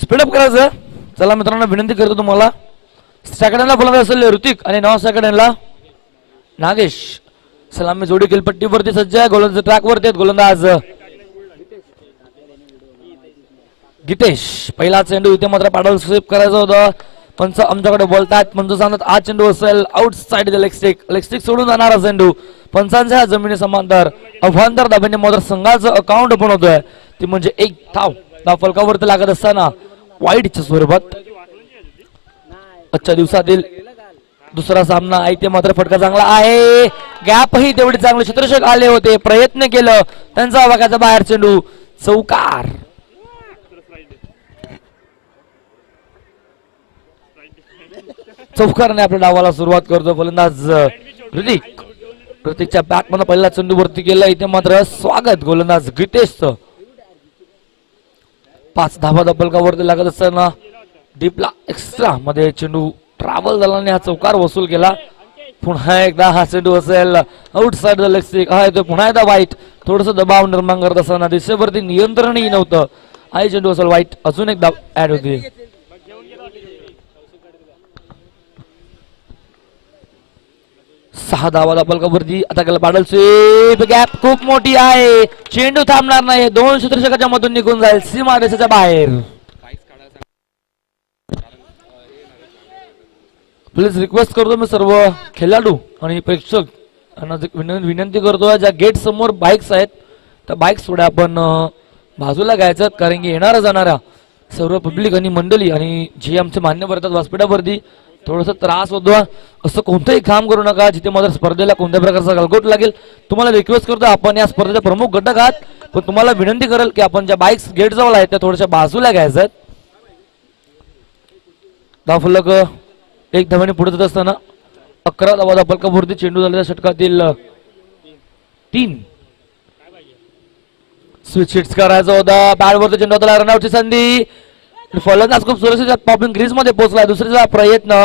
Speedup करायचं. चला मित्रांनो, विनंती करतो तुम्हाला. सेकंडला बोलत असेल ऋतिक आणि 9 सेकंडला नागेश. सलामी जोडी खेळपट्टीवरती सज्ज आहे. गोलंदाज ट्रॅक वरती आहेत. गोलंदाज गीतेश. पहिला चेंडू इथे मात्र पॅडल स्वीप करायचा होता. पंच आमच्याकडे बोलतात. पंच सांगतात हा चेंडू असेल आउटसाइड द लेग स्टिक सोडून जाणारा चेंडू. पंचांच्या जमिनी समांतर अफांतर दाब्याने मात्र संघाचं अकाउंट ओपन होतोय. ती म्हणजे एक धाव. धाव फलकावरती लागत असताना वाईटच्या स्वरूपात आजच्या दिवसातील दुसरा सामना आहे. ते मात्र फटका चांगला आहे. गॅपही तेवढी चांगले क्षेत्ररक्षक आले होते. प्रयत्न केलं त्यांचा वागाचा बाहेर चेंडू. चौकार. चौकारने आपल्या डावाला सुरुवात करतो फलंदाज ऋतिक. ऋतिकच्या बॅट मध्ये पहिला चेंडू वरती केला. इथे मात्र स्वागत गोलंदाज गीतेशचं. 5 धावा फलकावरती लागत असताना डीपला एक्स्ट्रा मध्ये चेंडू ट्रॅव्हल झाल्याने हा चौकार वसूल केला. पुन्हा एकदा हा चेंडू असेल आउटसाइड द लेग स्टिक. हा येतो पुन्हा एकदा वाईट. थोडस दबाव निर्माण करत असताना दिशेवरती नियंत्रणही नव्हतं. हा चेंडू असेल वाईट. अजून एक धाव ऍड होती. 6 धावा फलकावरती. आता केला पॅडल स्वीप. गॅप खूप मोठी आहे. चेंडू थांबणार नाही. 2 क्षेत्ररक्षकाच्या मधून निघून जाईल सीमा रेषेच्या बाहेर. प्लीज रिक्वेस्ट करतो मी सर्व खेळाडू आणि प्रेक्षक विनंती करतो, ज्या गेट समोर बाईक्स आहेत त्या बाईक्स थोड्या आपण बाजूला घ्यायचं, कारण की येणाऱ्या जाणाऱ्या सर्व पब्लिक आणि मंडळी आणि जे आमचे मान्यवर येतात व्यासपीठावरती थोडंसं त्रास होतो. असं कोणतंही काम करू नका जिथे मात्र स्पर्धेला कोणत्या प्रकारचा गलगोट लागेल. तुम्हाला रिक्वेस्ट करतो, आपण या स्पर्धेचे प्रमुख घटक आहात, पण तुम्हाला विनंती करेल की आपण ज्या बाईक्स गेट जवळ आहेत त्या थोड्याशा बाजूला घ्यायच्या आहेत. धावफलक एक धावाने पुढे जात असताना 11 धावा फलकावरती चेंडू झालेल्या षटकातील 3 स्विच हिट्स करायचा होता. बॅटवरती चेंडू होता. रनआउटची संधी. फलंदाज खूप सुरक्षित पॉपिंग क्रीज मध्ये पोहोचला. दुसरीचा प्रयत्न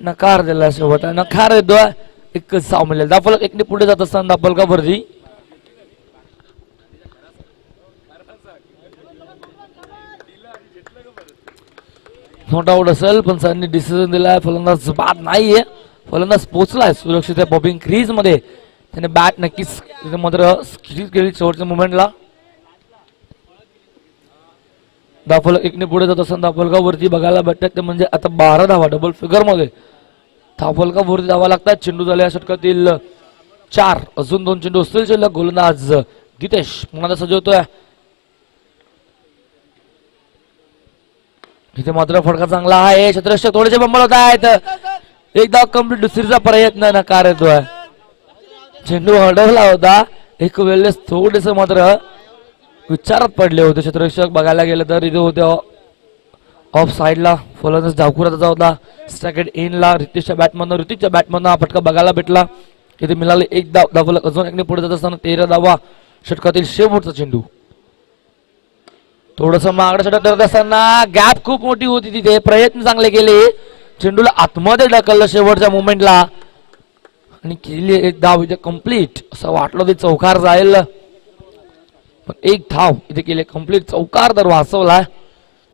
नकार दिला. शेवट नकार येतो. एक साव मिळेल. धावफलक 1 ने पुढे जात असताना फलकावरती नॉट आउट असेल, पण सरांनी डिसिजन दिलाय. फलंदाज बाद नाहीये. फलंदाज पोहोचलाय सुरक्षित पॉपिंग क्रीज मध्ये. त्याने बॅट नक्कीच मात्र क्रीज केली शेवटच्या मुवमेंटला. धावफलक 1 ने पुढे जात असताना धावफलकावरती बघायला भेटतात ते म्हणजे आता 12 धावा डबल फिगर मध्ये धावफलकावरती धावा लागतात. चेंडू झाल्या षटकातील 4. अजून 2 चेंडू असतील शिल्लक. गोलंदाज गीतेश पुन्हा सजवतोय. इथे मात्र फटका चांगला आहे. क्षेत्ररक्षक थोडेसे बंबल होत आहेत. एकदा कंप्लीट. दुसरीचा प्रयत्न नकार येतोय. चेंडू अडवला होता. एक वेळेस थोडेस मात्र विचारात पडले होते क्षेत्ररक्षक. बघायला गेलं तर इथे होते ऑफ साइडला फलंदाज धावकुराचा होता. स्ट्राइक इनला ऋतिकच्या बॅटमधनं हा फटका बघायला भेटला. इथे मिळाले 1 धाव. धावफलक अजून 1 ने पुढे जात असताना 13 धावा षटकातील शेवटचा चेंडू. थोडस मागडं षटक करत असताना गॅप खूप मोठी होती. तिथे प्रयत्न चांगले केले. चेंडूला आतमध्ये ढकललं शेवटच्या मुवमेंटला आणि केली 1 धाव. इथे कम्प्लीट असं वाटलं ते चौकार जाईल, पण 1 धाव इथे केले कम्प्लीट. चौकार तर वाचवला.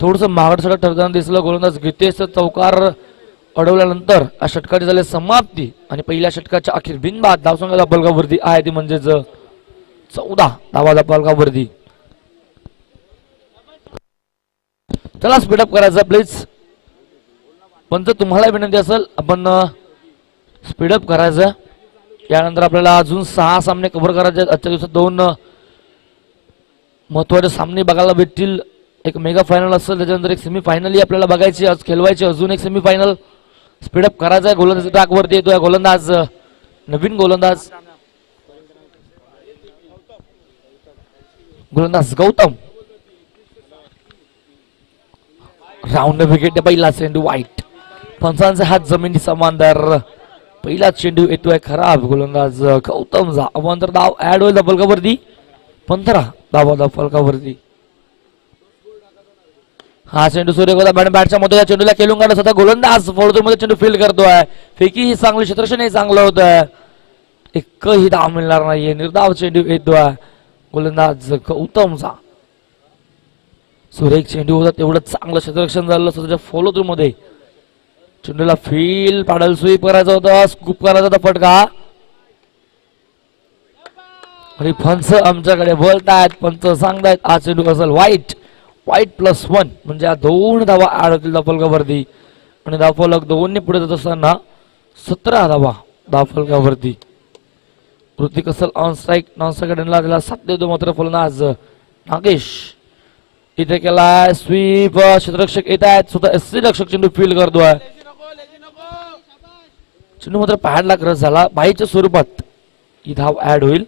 थोडस मागड षटक ठरताना दिसलं. गोलंदाज गीतेश चौकार अडवल्यानंतर या षटकाची झाली समाप्ती आणि पहिल्या षटकाच्या अखेर बिनबाद धावसंख्या फलकावरती आहे ती म्हणजेच 14 धावा फलकावरती. चला स्पीडअप करायचा प्लीज. पण जर तुम्हाला विनंती असेल आपण स्पीडअप करायचं. यानंतर आपल्याला अजून 6 सामने कव्हर करायचे आहेत. आजच्या दिवसात 2 महत्वाचे सामने बघायला भेटतील. एक मेगा फायनल असेल, त्याच्यानंतर एक सेमी फायनल आपल्याला बघायची आज खेळवायची. अजून एक सेमी फायनल. स्पीडअप करायचा आहे. गोलंदाज ट्रॅक वरती येतोय. गोलंदाज नवीन गोलंदाज गौतम. Round wicket. पहिला चेंडू वाईट. पंचांचा हात जमिनी समांतर. पहिला चेंडू येतोय खराब. गोलंदाज गौतमचा अवांतर धाव ऍड होईल फलकावरती. 15 धावा फलकावरती. हा चेंडू सूर्यकोला बॅटच्या मध्ये चेंडूला केलून काढत होता. गोलंदाज फोडतोय मध्ये चेंडू फील्ड करतोय. फेकी ही चांगली, क्षेत्ररक्षण हे चांगलं होतं. एकही धाव मिळणार नाहीये. निर्धाव चेंडू येतोय गोलंदाज गौतमचा. सुरेख चेंडू होता, तेवढं चांगलं क्षेत्ररक्षण झालं स्वतःच्या फॉलो थ्रू मध्ये. चेंडूला फील पाडल स्वीप करायचा होता, स्कूप करायचा होता फटका. आणि पंच आमच्याकडे बोलतायत, पंच सांगतायत हा चेंडू असेल वाईट. वाईट +1 म्हणजे 2 धावा ऍड होतील धावफलकावरती. आणि धावफलक 2 ने पुढे जात असताना 17 धावा धावफलकावरती. ऋतिक असेल ऑन स्ट्राईक. नॉन स्ट्राईक त्याला साथ देतो मात्र फलंदाज नागेश. इथे केलाय स्वीप, क्षेत्ररक्षक येत आहेत, स्वतः एससी रक्षक चेंडू फील करतोय. चेंडू मात्र पॅडला क्रॉस झाला, बाईच्या स्वरूपात ही धाव ऍड होईल.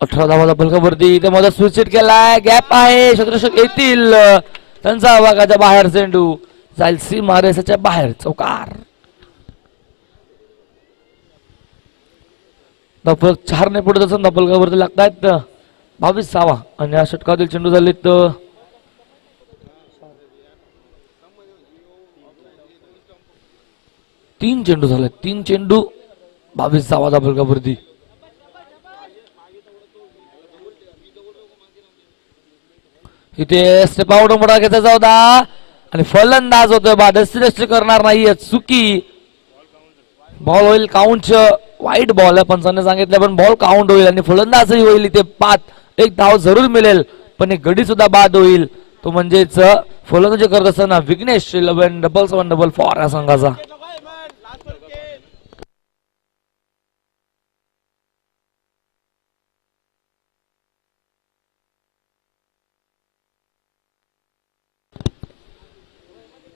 अठरा धावा धावफलकावरती. इथे मध्ये स्विच केलाय, गॅप आहे, क्षेत्ररक्षक येतील, त्यांचा आवागाच्या बाहेर चेंडू जाईल सीमा रेषेच्या बाहेर. चौकार. धावफलक 4 ने पुढे जाऊन धावफलकावरती लागतायत 22 धावा. आणि या षटकातील चेंडू झालेत 3 चेंडू झाले. 3 चेंडू 22 धावा धावफलकावरती. इथे स्टेप आउट मोठा घेतला होता आणि फलंदाज होतोय बाद. डेस्टिनेशन करणार नाहीये, चुकी. बॉल होईल काउंट. वाईट बॉल आहे पंचांनी सांगितलं, पण बॉल काउंट होईल आणि फलंदाजही होईल. इथे 5 एक धाव जरूर मिळेल, पण एक गडी सुद्धा बाद होईल. तो म्हणजेच फलंदाजी करत असताना विघ्नेश 11-7-7-4 या संघाचा.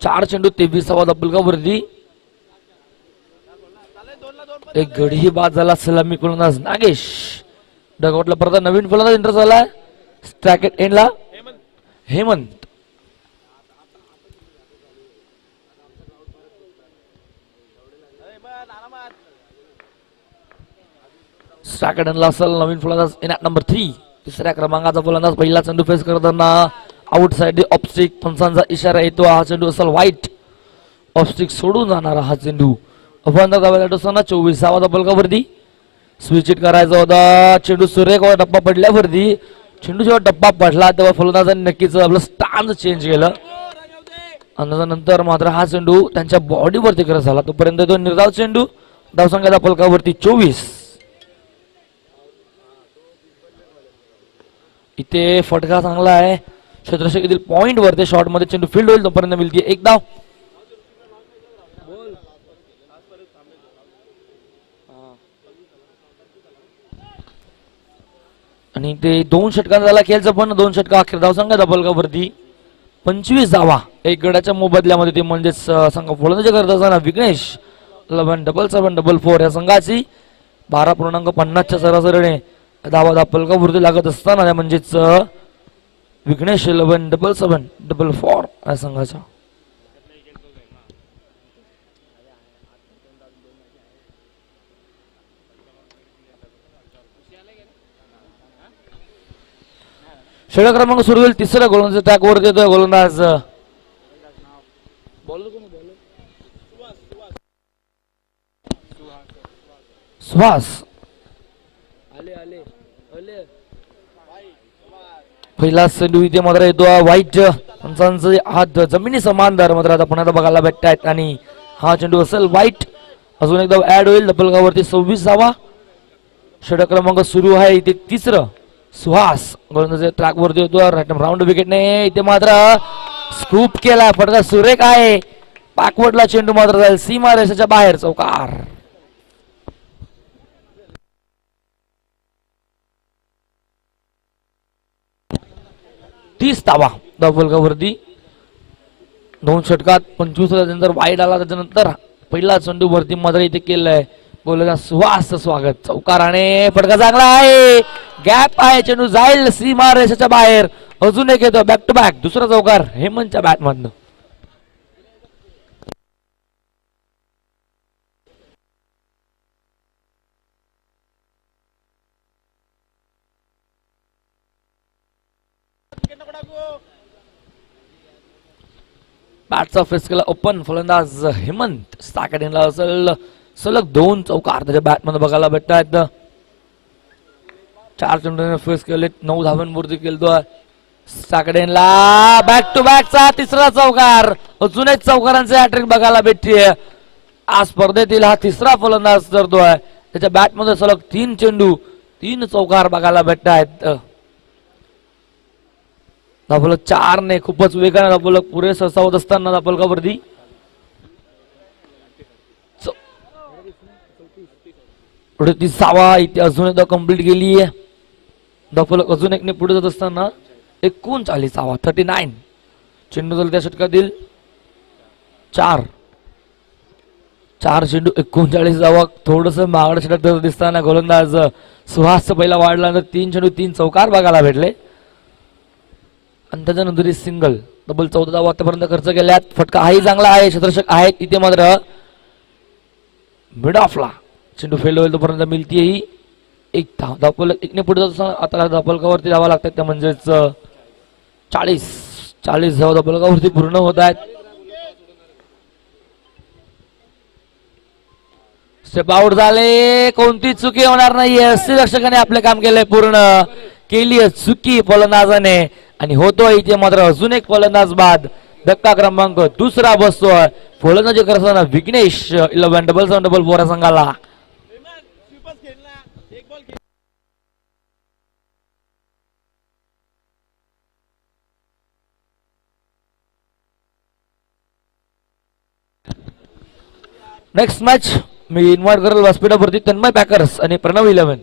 चार चेंडू 23 धावा धावफलकावरती. एक गडीही बाद झाला. सलामी फलंदाज नागेश. डगआउटला परत नवीन फलंदाज एंटर झालाय. स्ट्राकेट एंडला हेमंत. स्ट्राकेट एंडला असेल नवीन फलंदाज नंबर 3. तिसऱ्या क्रमांकाचा फलंदाज. पहिला चेंडू फेस करताना आउट साइड ऑफस्टिक. पंचांचा इशारा येतो, हा चेंडू असेल वाईट. ऑफस्टिक सोडून जाणारा हा चेंडू. अफांदा धावायला असताना 24 धावा धावफलकावरती. स्विच इट करायचा होता. चेंडू सुरेख टप्पा पडल्यावरती. चेंडू जेव्हा टप्पा पडला तेव्हा फलंदाजांनी नक्कीच आपलं स्टान्स चेंज केलं. आणि नंतर मात्र हा चेंडू त्यांच्या बॉडीवरती क्रॉस झाला. तोपर्यंत तो निर्धाव चेंडू. धावसंख्या फलकावरती 24. इथे फटका चांगला आहे, क्षेत्ररक्षक येथील पॉइंट वरती शॉट मध्ये चेंडू फील्ड होईल. तोपर्यंत मिळते एक धाव. आणि ते 2 षटकांचा झाला खेळचं, पण 2 षटका अखेर धावसंख्या धावफलकावरती 25 धावा एक गडाच्या मोबदल्यामध्ये. ते म्हणजेच संघ फलंदाजी करत असताना विघ्नेश 11-7-7-4 या संघाची 12.50 सरासरीने धावा धावफलकावरती लागत असताना म्हणजेच विघ्नेश 11-7-7-4 या संघाच्या. षटक क्रमांक सुरू होईल. तिसऱ्या गोलंदाज ट्रॅक वर देतोय गोलंदाज सुहास. पहिला चेंडू इथे मात्र येतो वाईट. पंचांचे हात जमिनी समांतर मात्र आता पुन्हा बघायला भेटतायत आणि हा चेंडू असेल वाईट. अजून एकदा ऍड होईल धावफलकावरती 26 धावा. षटक क्रमांक सुरू आहे इथे तिसरं. सुहास गोलंदाज ट्रॅक वरती होतो राऊंड विकेटने. इथे मात्र स्कूप केला, फटका सुरेख आहे. बॅकवर्डला चेंडू मात्र जाईल सीमा रेषेच्या बाहेर. चौकार. तीस धावा धावफलकावरती. 2 षटकात 25 नंतर वाईट आला. त्याच्यानंतर पहिला चेंडू वरती मात्र इथे केलंय गोलंदाज सुहास. स्वागत. चौकाराने फटका चांगला आहे, गॅप आहे, चेंडू जाईल सीमा रेषेच्या बाहेर. अजून एक येतो बॅक टू बॅक. दुसरा चौकार हेमंतच्या बॅट मधनं. बॅटचा फेस केला ओपन. फलंदाज हेमंत साकडेनला असेल सलग 2 चौकार त्याच्या बॅटमध्ये बघायला भेटतात. 4 चेंडूने फेस केले, 9 धावांवरती केलतोय साकडेनला. बॅक टू बॅकचा तिसरा चौकार. अजून एक चौकारांचे हॅट्रिक बघायला भेटते. आज स्पर्धेतील हा तिसरा फलंदाज करतोय. त्याच्या बॅटमध्ये सलग 3 चेंडू 3 चौकार बघायला भेटत आहेत. धावफलक 4 ने खूपच वेगाने धावफलक पुरेसं सावध असताना धावफलकावरती सावा इथे अजून एकदा कंप्लीट केली आहे. धावफलक अजून एकने पुढे जात असताना 39 39. चेंडू झाला त्या षटकातील 4 चेंडू 39 धावा. थोडस मागड षटक दिसताना गोलंदाज सुहास पहिला वाढला, 3 चेंडू 3 चौकार बघायला भेटले आणि त्याच्यानंतर सिंगल. डबल 14 धावा आतापर्यंत खर्च केल्यात. फटका हाही चांगला आहे, क्षेत्ररक्षक आहेत इथे मात्र मिड ऑफला चेंडू फेल होईल तोपर्यंत मिळते ही 1 धाव. धावफलक 1 ने पुढे जात असताना आता धावफलकावरती धावा लागतात त्या म्हणजेच 40 धावा धावफलकावरती पूर्ण होत आहेत. स्टेप आउट झाले, कोणती चुकी होणार नाहीये. रक्षकाने आपले काम केले, पूर्ण केली चुकी फलंदाजाने आणि होतोय इथे मात्र अजून एक फलंदाज बाद. धक्का क्रमांक 2 बसतोय. फलंदाजी करताना विघ्नेश 11-7-4 या संघाला. नेक्स्ट मॅच मी इन्व्हाइट करेल व्यासपीठावरती तन्मय पॅकर्स आणि प्रणव 11.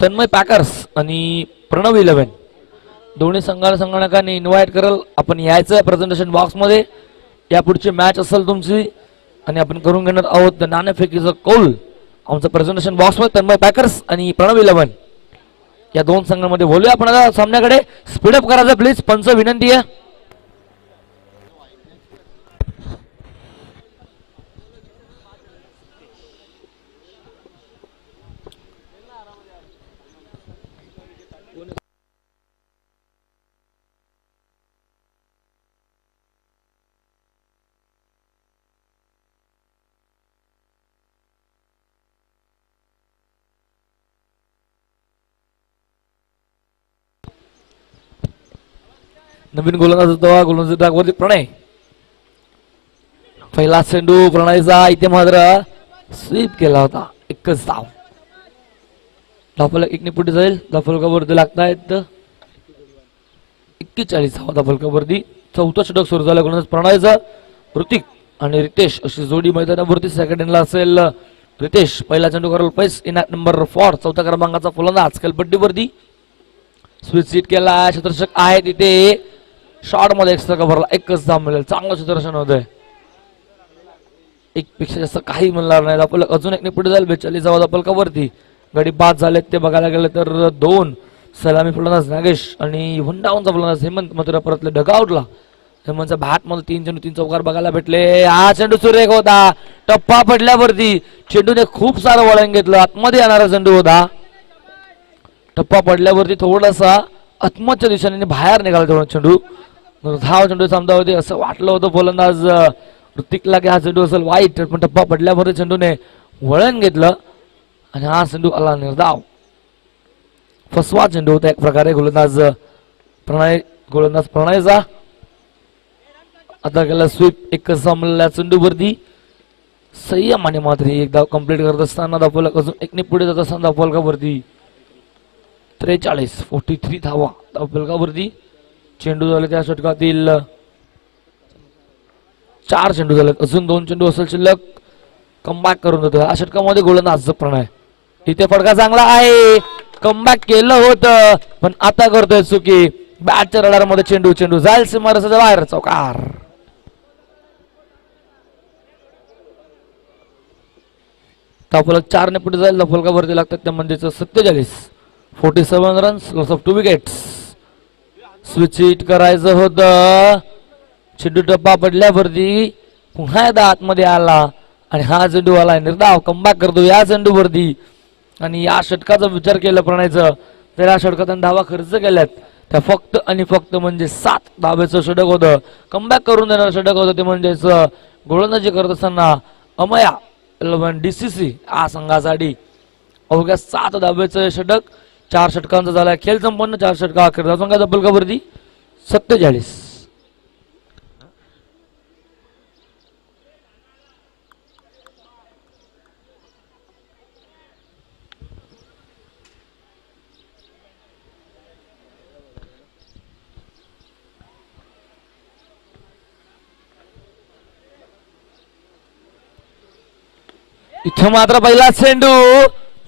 तन्मय पॅकर्स आणि प्रणव 11 दोन्ही संघटकांनी इन्व्हाइट करेल. आपण यायचं प्रेझेंटेशन बॉक्स मध्ये. या पुढची मॅच असेल तुमची आणि आपण करून घेणार आहोत नाणेफेकीचं कौल. आमचं प्रेझेंटेशन बॉक्स मध्ये तन्मय पॅकर्स आणि प्रणव 11 या 2 संघांमध्ये बोलूया. आपण आता सामन्याकडे स्पीडअप करायचं प्लीज, पंच विनंती आहे. नवीन गोलंदाज होता गोलंदाजी प्रणय. पहिला चेंडू प्रणयचा इथे मात्र स्वीप केला होता. 1च धाव. धावफलक 1 ने पुढे जाईल. धावफलकावरती लागतायत 41 धावा धावफलकावरती. 4थं षटक सुरू झालं गोलंदाज प्रणयचा. ऋतिक आणि रितेश अशी जोडी मैदानावरती सेकंडला असेल. रितेश पहिला चेंडू करेल पैस इन नंबर 4 4थ्या क्रमांकाचा फलंदाज कलपट्टीवरती स्विच सीट केला. क्षेत्ररक्षक आहे तिथे. शॉर्ट मध्ये एक्स्ट्रा कव्हरला 1च धाव मिळेल. चांगलं क्षेत्ररक्षण होतंय. 1 पेक्षा जास्त काही म्हणणार नाही. धावफलक अजून 1 ने पुढे जाईल. 42 धावा धावफलकावरती. गडी बाद झालेत ते बघायला गेले तर 2 सलामी फलंदाज नागेश आणि हुंडाऊनचा फलंदाज हेमंत मात्र परतले डगआउटला. हेमंतच्या बॅट मध्ये 3 चेंडू 3 चौकार बघायला भेटले. हा चेंडू सुरेख होता. टप्पा पडल्यावरती चेंडूने खूप सारं वळण घेतलं. आतमध्ये येणारा चेंडू होता. टप्पा पडल्यावरती थोडासा आतमच्या दिशेने बाहेर निघाला तेवढा चेंडू. धाव चेंडू थांबता होते असं वाटलं होतं फलंदाज ऋतिकला की हा चेंडू असेल वाईट, पण टप्पा पडल्यावर चेंडूने वळण घेतलं आणि हा चेंडू आला निर्धाव. फसवा चेंडू होता एक प्रकारे. गोलंदाज प्रणयचा आता केला स्वीप. 1च सामला चेंडूवरती संयमाने मात्र एक धाव कंप्लीट करत असताना धावफलक अजून 1 ने पुढे जात असताना धावफलकावरती 43 धावा धावफलकावरती. चेंडू झाले त्या षटकातील 4 चेंडू झाले. अजून 2 चेंडू असेल शिल्लक. कमबॅक करून होतो या षटकामध्ये गोलंदाज प्रणय. इथे फटका चांगला आहे. कमबॅक केलं होतं पण आता करतोय चुकी. बॅटच्या रडार मध्ये चेंडू जाईल सीमारेषेच्या बाहेर. चौकार. धावफलक 4 ने पुढे जाईल. धावफलकावरती लागतात त्या म्हणजेच 47 runs, loss of 2 wickets. Switch hit करायचं होतं. चेंडू टप्पा पडल्यावरती पुन्हा एकदा आतमध्ये आला आणि हा चेंडू आलाय निर्धाव कमबॅक करतो या चेंडूवरती आणि या षटकाचा विचार केला प्रणयचं तर या षटकात धावा खर्च केल्यात त्या फक्त आणि फक्त म्हणजे 7 धाब्याचं षटक होतं. कमबॅक करून देणारं षटक होतं ते म्हणजेच गोलंदाजी करत असताना अमया 11 DCC हा संघासाठी अवघ्या 7 धाब्याचं षटक 4 षटकांचा झालाय खेळ संपन्न 4 षटका अखेर संघाचा बलकावरती 47. इथं मात्र पहिला चेंडू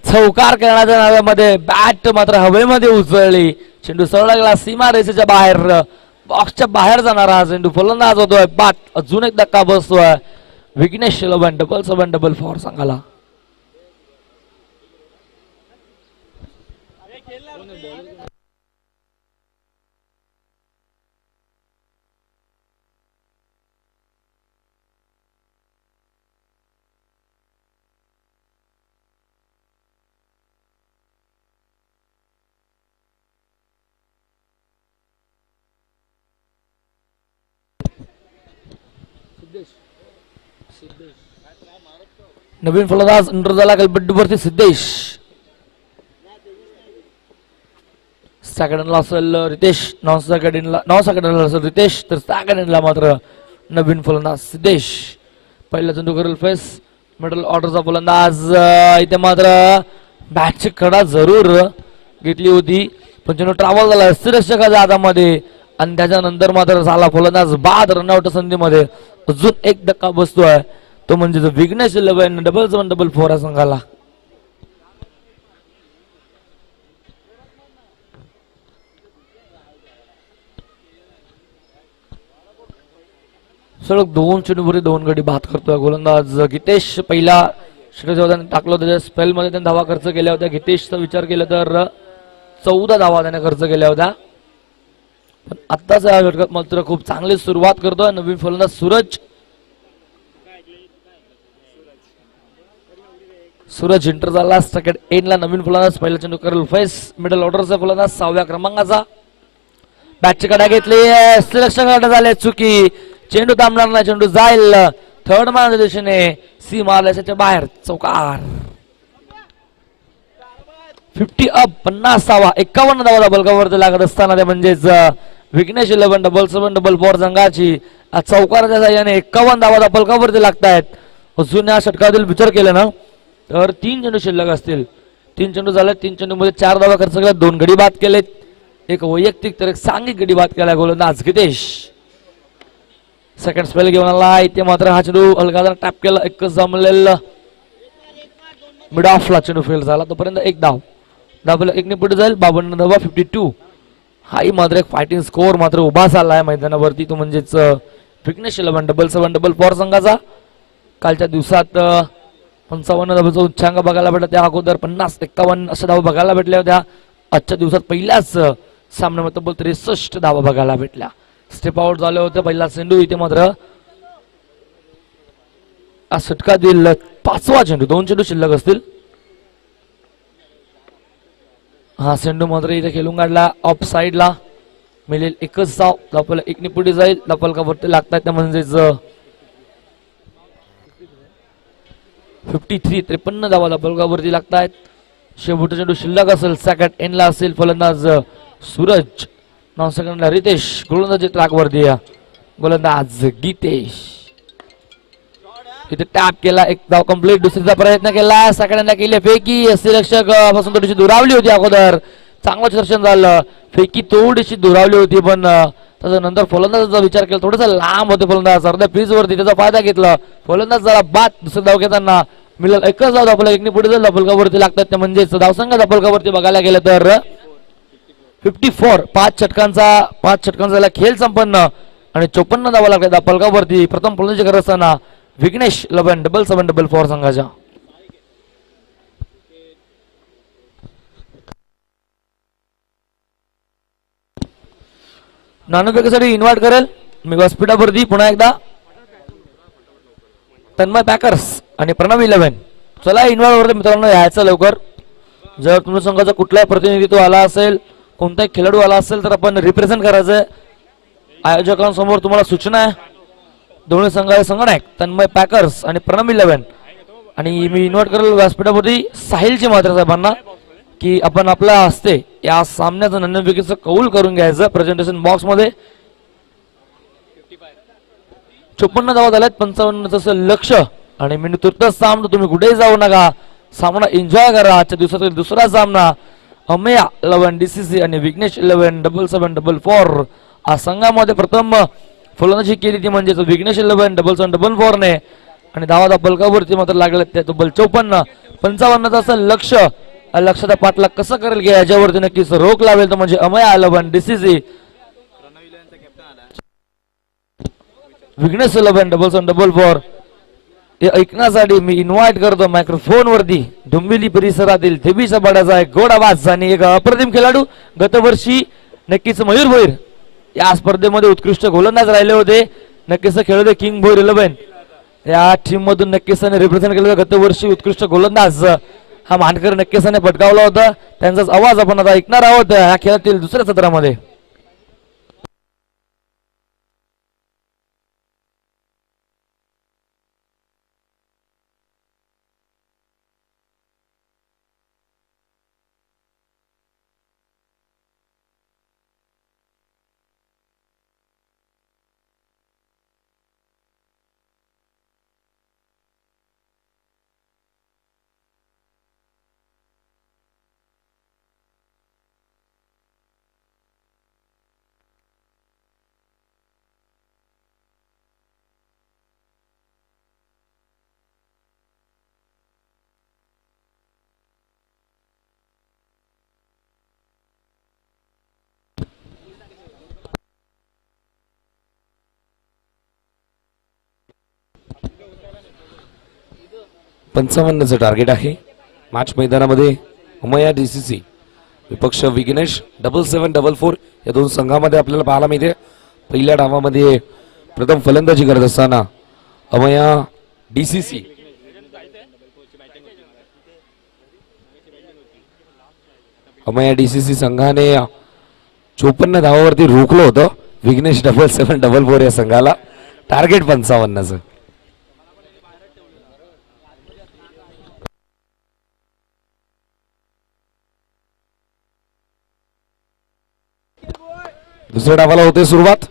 चौकार करण्याच्या नावामध्ये बॅट मात्र हवेमध्ये उचलली. चेंडू सरळ गेला सीमा रेषेच्या बाहेर बॉक्सच्या बाहेर जाणारा हा चेंडू फलंदाज होतोय बॅट अजून एक धक्का बसतोय. विघ्नेश 11 डबल फॉर संघाला. नवीन फलंदाज अंडर झाला गलबड्डूवरती सिद्धेश. सेकंडला असेल रितेश नॉन सेकंडला असेल रितेश तर सेकंडला मात्र नवीन फलंदाज सिद्धेश. पहिला चेंडू करेल फेस मिडल ऑर्डरचा फलंदाज इथे मात्र बॅटची कडा जरूर घेतली होती पण चेंडू ट्रॅव्हल झाला सिरक्षकाच्या हातामध्ये आणि त्याच्यानंतर मात्र झाला फलंदाज बाद रनआउट संधीमध्ये अजून एक धक्का बसतोय तो म्हणजे विघ्नेश 11 डबल फोर संघाला. सलग 2 चेंडूवरती 2 गडी बाद करतोय गोलंदाज गितेश. पहिला षटक टाकलं त्याच्या स्पेल मध्ये त्याने धावा खर्च केल्या होत्या. गितेशचा विचार केला तर 14 धावा त्याने खर्च केल्या होत्या पण आत्ताच या षटकात मात्र खूप चांगली सुरुवात करतोय नवीन फलंदाज सूरज इंटर झाला सेकंड एंडला नवीन फलंदाज. पहिला चेंडू करेल फेस मिडल ऑर्डरचा फलंदाज 6व्या क्रमांकाचा. बॅटची कडा घेतली सिलेक्शन झाले चुकी चेंडू थांबणार नाही चेंडू जाईल थर्ड मॅनच्या दिशेने सी मारल्याच्या बाहेर चौकार. 50 अप 50वा 51 धावा बलकावरती लागत असताना ते म्हणजेच विघ्नेश 11 डबल फोर संघाची चौकाराच्या साह्याने 51 धावा बलकावरती लागतायत. अजून या षटकातील विचार केला ना तर 3 चेंडू शिल्लक असतील. 3 चेंडू झाले 3 चेंडू मध्ये 4 धावा खर्च केल्या 2 गडी बाद केलेत. एक वैयक्तिक तर एक सांघिक गडी बाद केला गोलंदाज गितेश. सेकंड स्पेल घेऊन आला इथे मात्र हा चेंडू अलगादार टॅप केला एकच जमलेला मिड ऑफला चेंडू फेल झाला तोपर्यंत एक धाव धावला 1 ने पुढे जाईल 52 धावा 52. हाही मात्र एक फायटिंग स्कोअर मात्र उभा झाला आहे मैदानावरती तो म्हणजेच विघ्नेश 11 डबल फोर संघाचा. कालच्या दिवसात 55 धावांचा उच्चांक बघायला भेटला त्या अगोदर 50-51 अशा धावा बघायला भेटल्या होत्या. आजच्या दिवसात पहिल्याच सामन्यामध्ये तब्बल 63 धावा बघायला भेटल्या. स्टेप आउट झाले होते पहिला चेंडू इथे मात्र षटकातील 5वा चेंडू 2 चेंडू शिल्लक असतील. हा चेंडू मात्र इथे खेळून काढला ऑफ साइडला मिळेल एकच धाव. धावला 1 ने पुढे जाईल धावल का वरती लागतात त्या म्हणजेच 53 धावा धावलगावरती लागतायत. शेवटचा चेंडू शिल्लक असेल सेकंड एंडला असेल फलंदाज सूरज नॉन सेकंडला रितेश गोलंदाजी ट्रॅक वरती गोलंदाज गितेश. इथे टॅप केला एक धाव कंप्लीट. दुसरीचा प्रयत्न केला सेकंडला केली फेकी रक्षक पासून थोडीशी दुरावली होती अगोदर चांगलं दर्शन झालं. फेकी थोडीशी दुरावली होती पण त्याच्यानंतर फलंदाजाचा विचार केला थोडासा लांब होते फलंदाज अर्ध्या पीच वरती त्याचा फायदा घेतला. फलंदाज जरा बाद दुसरा धाव घेताना मिळेल एकच धाव धावला 1 ने पुढे जाईल धावलगावरती लागतात त्या म्हणजेच धावसंख्या धावलगावरती बघायला गेलं तर 54 5 षटकांचा खेळ संपन्न आणि 54 धावा लागल्या धावलगावरती. प्रथम फलंदाजी करत असताना विघ्नेश 11 डबल फोर संघाच्या. नाणेफेकीसाठी इन्व्हाइट करेल मी व्यासपीठावरती पुन्हा एकदा तन्मय पॅकर्स आणि प्रणव 11. चला इन्व्हॉल्व वरती मित्रांनो यायचं लवकर. जर तुमच्या संघाचा कुठलाही प्रतिनिधित्व आला असेल, कोणताही खेळाडू आला असेल तर आपण रिप्रेझेंट करायचं. आयोजकांसमोर तुम्हाला सूचना आहे. दोन्ही संघाचे संगणक तन्मय पॅकर्स आणि प्रणव 11. आणि मी इन्व्हाइट करेल व्यासपीठावरती साहिलची मात्र साहेबांना की आपण आपल्या हस्ते या सामन्याचं नाणेफेकीचं कौल करून घ्यायचं प्रेझेंटेशन बॉक्स मध्ये. 54 धावा झाल्यात, 55 लक्ष आणि मी तुर्तच सामना. तुम्ही कुठेही जाऊ नका, सामना एन्जॉय करा. आजच्या दिवसातील दुसरा सामना अमेया 11 DCC आणि विघ्नेश 11 7744 या संघामध्ये प्रथम फलंदाजी केली ती म्हणजे विघ्नेश 11 7744 ने. आणि धावा बलकावरती मात्र लागले ते तब्बल 54. 55 लक्ष. लक्षात पाठलाग कसं करेल की याच्यावरती नक्कीच रोख लावेल तो म्हणजे अमेया 11 DCC. विघ्नेश 11 7744 हे ऐकण्यासाठी मी इन्व्हाइट करतो मायक्रोफोन वरती डोंबिवली परिसरातील देवीचा बडाचा एक गोड आवाज आणि एक अप्रतिम खेळाडू. गतवर्षी नक्कीच मयूर भोईर या स्पर्धेमध्ये उत्कृष्ट गोलंदाज राहिले होते. नक्कीच खेळ होते किंग भोईर 11 या टीम मधून नक्कीच रिप्रेझेंट केलं. गतवर्षी उत्कृष्ट गोलंदाज हा मानकर नक्कीच पटकावला होता. त्यांचाच आवाज आपण आता ऐकणार आहोत या खेळातील दुसऱ्या सत्रामध्ये. पंचावन्नचं टार्गेट आहे. मॅच मैदानामध्ये उमया DCC विपक्ष विघ्नेश 7744 या दोन संघामध्ये आपल्याला पाहायला मिळते. पहिल्या डावामध्ये प्रथम फलंदाजी करत असताना उमया DCC संघाने 54 धावावरती रोखलं होतं विघ्नेश 7744 या संघाला. टार्गेट 55चं. दुसऱ्या डावाला होते सुरुवात.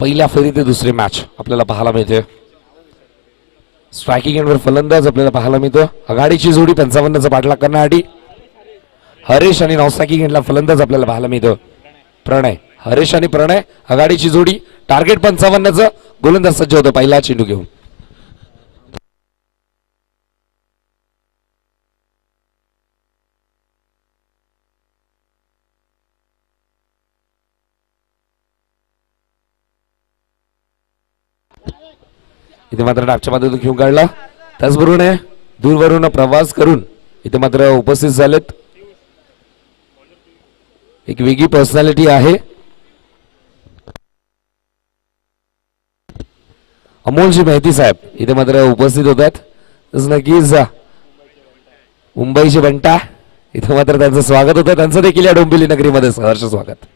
पहिल्या फेरीत दुसरी मॅच आपल्याला पाहायला मिळते. स्ट्रायकिंग एंडवर फलंदाज आपल्याला पाहायला मिळतो. आघाडीची जोडी 55चा पाठलाग करण्यासाठी हरेश आणि नॉनस्ट्रायकिंग एंडला फलंदाज आपल्याला पाहायला मिळतो प्रणय. हरेश आणि प्रणय आघाडीची जोडी. टार्गेट 55चं. गोलंदाज सज्ज होतो पहिला चेंडू घेऊन. इथे मात्र डागच्या माध्यमातून घेऊन काढला. त्याचबरोबर दूरवरून प्रवास करून इथे मात्र उपस्थित झालेत. एक वेगळी पर्सनॅलिटी आहे. अमोलजी मेहती साहेब इथे मात्र उपस्थित होतात. नक्कीच मुंबईचे बंटा इथे मात्र त्यांचं स्वागत होतं. त्यांचं देखील या डोंबिवली नगरीमध्ये सहर्ष स्वागत.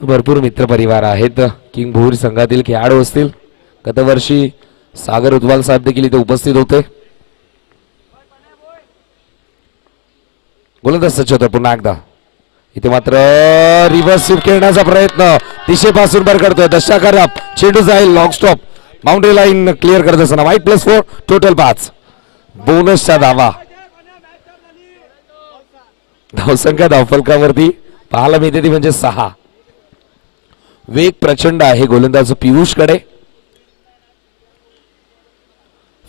भरपूर मित्रपरिवार आहेत. किंग भोईर संघातील खेळाडू असतील. गतवर्षी सागर उद्वाल साहेब देखील इथे उपस्थित होते. गोलंदाज सज्ज होता पुन्हा एकदा. इथे मात्र रिव्हर्स स्वीप खेळण्याचा प्रयत्न दिशेपासून बरकडतोय. दशा खराब चेंडू जाईल long stop. Boundary line clear करत असताना वाईट +4 टोटल 5. बोनसचा धावा. धावसंख्या धावफलकावरती पाहायला मिळते ती म्हणजे 6. वेग प्रचंड आहे गोलंदाज पियुष कडे.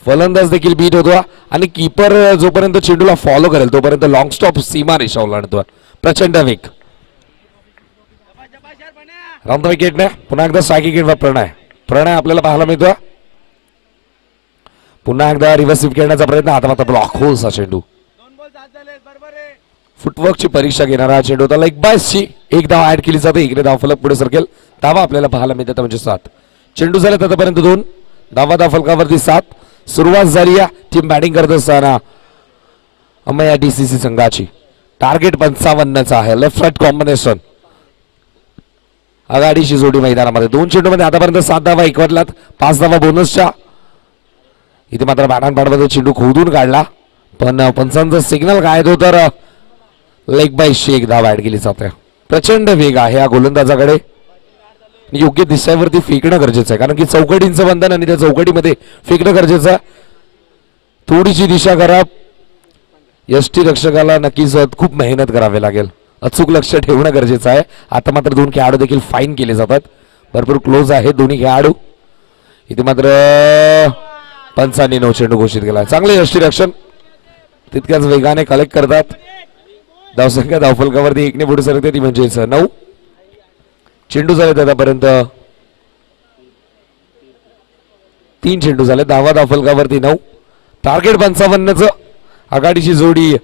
फलंदाज देखील बीट होतो आणि कीपर जोपर्यंत चेंडूला फॉलो करेल तोपर्यंत लॉंग स्टॉप सीमा रेषा ओलांडतो. प्रचंड वेग. राऊंड विकेटने पुन्हा एकदा स्ट्रायकिंग विकेटवर प्रणय आपल्याला पाहायला मिळतो. पुन्हा एकदा रिव्हर्स स्वीप खेळण्याचा प्रयत्न. आता मात्र ब्लॉक होल्स हा चेंडू. फुटवर्कची परीक्षा घेणारा हा चेंडू होता. लेग बायसची एक धाव ऍड केली जाते. इकडे धाव फलक पुढे सरकेल. धावा आपल्याला पाहायला मिळतात म्हणजे 7. चेंडू झाले आतापर्यंत 2 धावा फलकावरती 7. सुरुवात झाली या टीम बॅटिंग करत असताना अमया डीसीसी संघाची. टार्गेट 55चा आहे. Left right combination. आघाडीची जोडी मैदानामध्ये 2 चेंडूमध्ये आतापर्यंत 7 धावा एकवटलात. 5 धावा बोनसच्या. इथे मात्र बॅटांपाडमध्ये चेंडू खोदून काढला पण पंचांचा सिग्नल काय तो तर लेग बायशी एक धाव ऍड केली जाते. प्रचंड वेग आहे या गोलंदाजाकडे. योग्य दिशेवरती फेकणं गरजेचं आहे कारण की चौकटींचं बंधन आणि त्या चौकटीमध्ये फेकणं गरजेचं आहे. थोडीशी दिशा करा. यष्टी रक्षकाला नक्कीच खूप मेहनत करावी लागेल. अचूक लक्ष ठेवणं गरजेचं आहे. आता मात्र 2 खेळाडू देखील फाईन केले जातात. भरपूर क्लोज आहेत दोन्ही खेळाडू. इथे मात्र पंचांनी 9 चेंडू घोषित केला. चांगले यष्टी रक्षण तितक्याच वेगाने कलेक्ट करतात. धावसंख्या धावफलकावरती 1 ने पुढे सरकते ती म्हणजे 9 चेंडू झाले आतापर्यंत. 3 चेंडू झाले. धावफलकावरती 9. टार्गेट 55चं. आघाडीची जोडी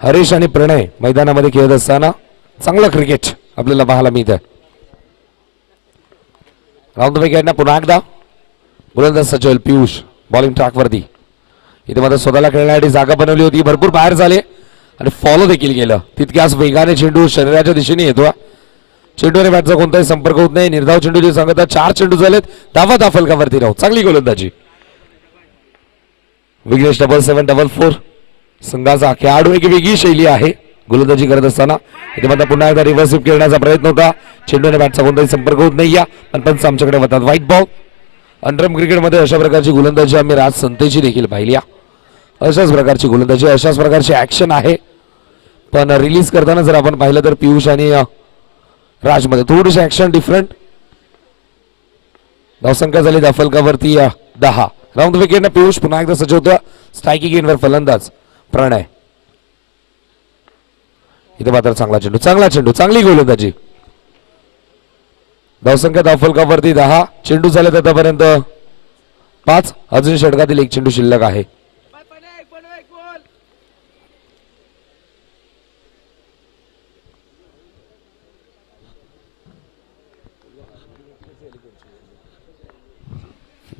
हरीश आणि प्रणय मैदानामध्ये खेळत असताना चांगलं क्रिकेट आपल्याला पाहायला मिळतं. राऊंड विकेटना पुन्हा एकदा गोलंदाज सचल पियुष बॉलिंग ट्रॅकवरती. इथे मात्र स्वतःला खेळण्यासाठी जागा बनवली होती. भरपूर बाहेर झाले आणि फॉलो देखील केलं. तितक्याच वेगाने चेंडू शरीराच्या दिशेने येतो. चेंडू आणि बॅटचा कोणताही संपर्क होत नाही. निर्धाव चेंडू सांगतात. 4 चेंडू झालेत. धावा फलकावरती 9. चांगली गोलंदाजी. विघ्नेश 7744 संघाचा खेळाडू. एक वेगळी शैली आहे गोलंदाजी करत असताना. इथे मात्र पुन्हा एकदा रिव्हर्स स्वीप खेळण्याचा प्रयत्न होता. चेंडू आणि बॅटचा कोणताही संपर्क होत नाही. या पण पंच आमच्याकडे होतात. White ball. अंडरम क्रिकेटमध्ये अशा प्रकारची गोलंदाजी आम्ही राज संतेची देखील पाहिली. अशाच प्रकारची गोलंदाजी अशाच प्रकारची ऍक्शन आहे. पण रिलीज करताना जर आपण पाहिलं तर पियुष आणि राजमध्ये थोडीशी ऍक्शन डिफरंट. धावसंख्या झाली धावफलकावरती 10. राऊंड विकेटनं पियुष पुन्हा एकदा सज्ज होतं. स्ट्रायकिंग एंडवर फलंदाज प्रणय. इथे मात्र चांगला चेंडू चांगली गोलंदाजी. धावसंख्या धावफलकावरती 10. चेंडू झाले आतापर्यंत 5. अजून षटकातील 1 चेंडू शिल्लक आहे.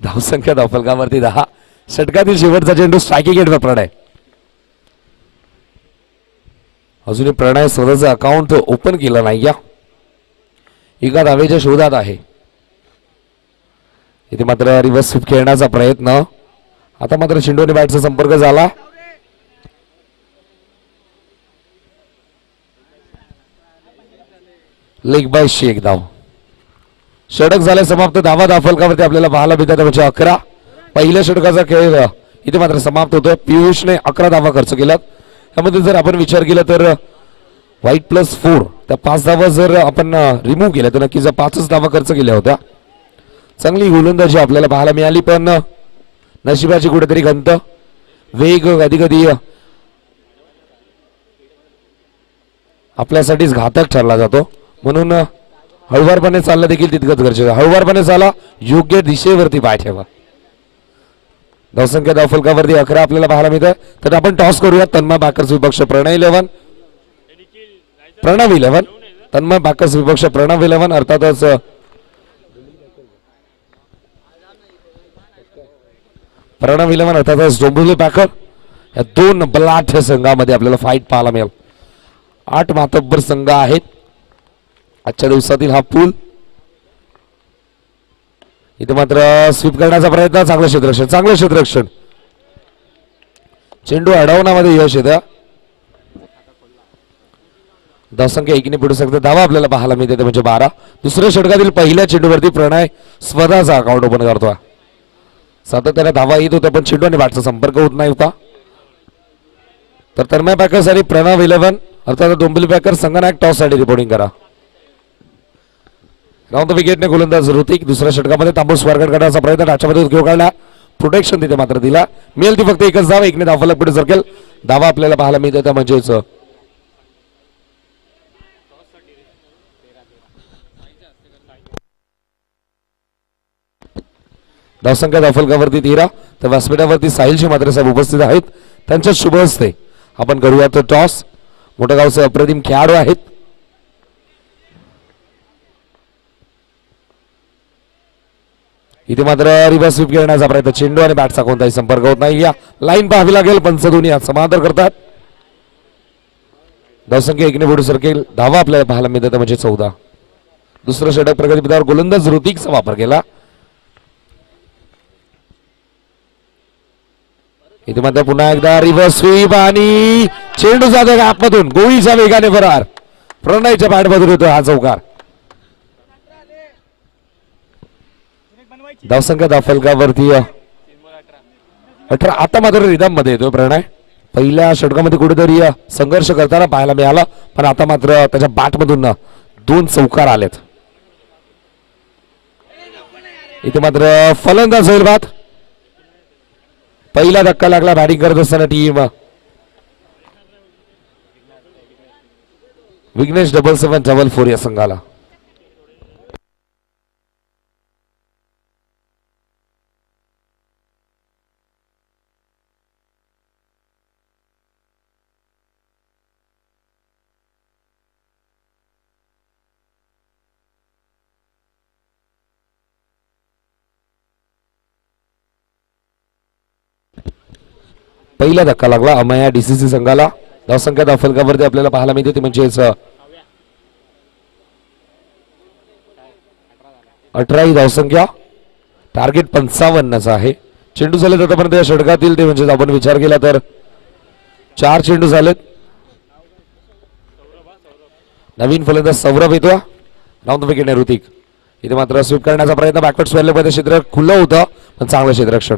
धावसंख्या धावफलकावरती 10. षटकातील शेवटचा चेंडू स्ट्रायकिंग एंडवर प्रणय. अजूनही प्रणय स्वतःचं अकाउंट ओपन केलं नाही. या एका धावेच्या शोधात आहे. इथे मात्र रिव्हर्स स्वीप खेळण्याचा प्रयत्न. आता मात्र चेंडू आणि बॅटचा संपर्क झाला. लेग बायशी 1 धाव. षटक झाले समाप्त. धावा फलकावरती आपल्याला पाहायला मिळतात म्हणजे 11. पहिल्या षटकाचा खेळ इथे मात्र समाप्त होतोय. पियुषने 11 धावा खर्च केल्यात. त्यामध्ये जर आपण विचार केला तर व्हाईट प्लस 4 त्या 5 धावा जर आपण रिमूव्ह केल्या तर नक्कीच 5च धावा खर्च केल्या होत्या. चांगली गोलंदाजी आपल्याला पाहायला मिळाली पण नशिबाची कुठेतरी गंत. वेग कधी कधी आपल्यासाठीच घातक ठरला जातो. म्हणून हळुवारपणे चाललं देखील तितकंच गरजेचं. हळुवारपणे चाला. योग्य दिशेवरती पाय ठेवा. धावसंख्या धावफलकावरती 11 आपल्याला पाहायला मिळतं. तर आपण टॉस करूया. तन्मय बॅकर्स विपक्ष प्रणय 11. प्रणव 11. तन्मय बॅकर्स विपक्ष प्रणव 11. अर्थातच प्रणव 11 अर्थातच डोंबिवली बॅकर. या 2 बलाढ्य संघामध्ये आपल्याला फाईट पाहायला मिळेल. 8 मातब्बर संघ आहेत आजच्या दिवसातील हा पूल. इथे मात्र स्वीप करण्याचा प्रयत्न. चांगलं क्षेत्ररक्षण. चेंडू अडवण्यामध्ये यश येतं. धावसंख्या 1 ने पुढे सरकते. धावा आपल्याला पाहायला मिळते ते म्हणजे 12. दुसऱ्या षटकातील पहिल्या चेंडूवरती प्रणय स्वतःचा अकाउंट ओपन करतोय. सातत्याने धावा येत होत्या पण चेंडू आणि बॅटचा संपर्क होत नाही होता. तर तन्मय पॅकर्स आणि प्रणव 11 अर्थात डोंबिवली पॅकर्स संघनायक टॉस साठी रिपोर्टिंग करा. राऊंड विकेटने गोलंदाज ऋतिक दुसऱ्या षटकामध्ये तांबूस स्वागत करण्याचा प्रयत्न. टाच्यामध्ये घेऊ काढला. प्रोटेक्शन तिथे मात्र दिला. मिळेल ती फक्त 1च धाव. 1 ने धावफलक पुढे सरकेल. धावा आपल्याला पाहायला मिळते त्या म्हणजेच धावसंख्या धावफलकावरती 13. तर व्यासपीठावरती साहिलजी मात्र साहेब उपस्थित आहेत. त्यांच्या शुभ हस्ते आपण करूया तो टॉस. मोठ्या गावचे अप्रतिम खेळाडू आहेत. इथे मात्र रिव्हर्स स्वीप घेण्याचा प्रयत्न, चेंडू आणि बॅटचा कोणताही संपर्क होत नाही. या लाईन पाहावी लागेल. पंच दोन्ही समांतर करतात. धावसंख्या 1 ने पुढे सरकेल. धावा आपल्याला पाहायला मिळतात म्हणजे 14. दुसरं षटक प्रगतीपथावर गोलंदाज ऋतिकचा वापर केला. इथे मात्र पुन्हा एकदा रिव्हर्स स्वीप आणि चेंडू जातो आतमधून गोळीच्या वेगाने फरार. प्रणयच्या बॅट मधून येतोय हा चौकार. धावसंख्या धावफलकावरती 18. आता मात्र रिदम मध्ये येतोय प्रणय. पहिल्या षटकामध्ये कुठेतरी संघर्ष करताना पाहायला मिळाला, पण आता मात्र त्याच्या बॅट मधून 2 चौकार आलेत. इथे मात्र फलंदाज होईल बाद. पहिला धक्का लागला बॅटिंग करत असताना टीम विघ्नेश 7744 या संघाला. पहिला धक्का लागला अमया डीसीसी संघाला. धावसंख्या धावफलकावरती आपल्याला पाहायला मिळते ती म्हणजेच 18 ही धावसंख्या. टार्गेट 55 आहे. चेंडू झालेत आतापर्यंत या षटकातील ते म्हणजे आपण विचार केला तर 4 चेंडू झालेत. नवीन फलंदाज सौरभ येतो. राऊंड विकेट ने ऋतिक. इथे मात्र स्वीप करण्याचा प्रयत्न, बॅकवर्ड स्वेअरले मध्ये क्षेत्र खुलं होतं, पण चांगलं क्षेत्ररक्षण.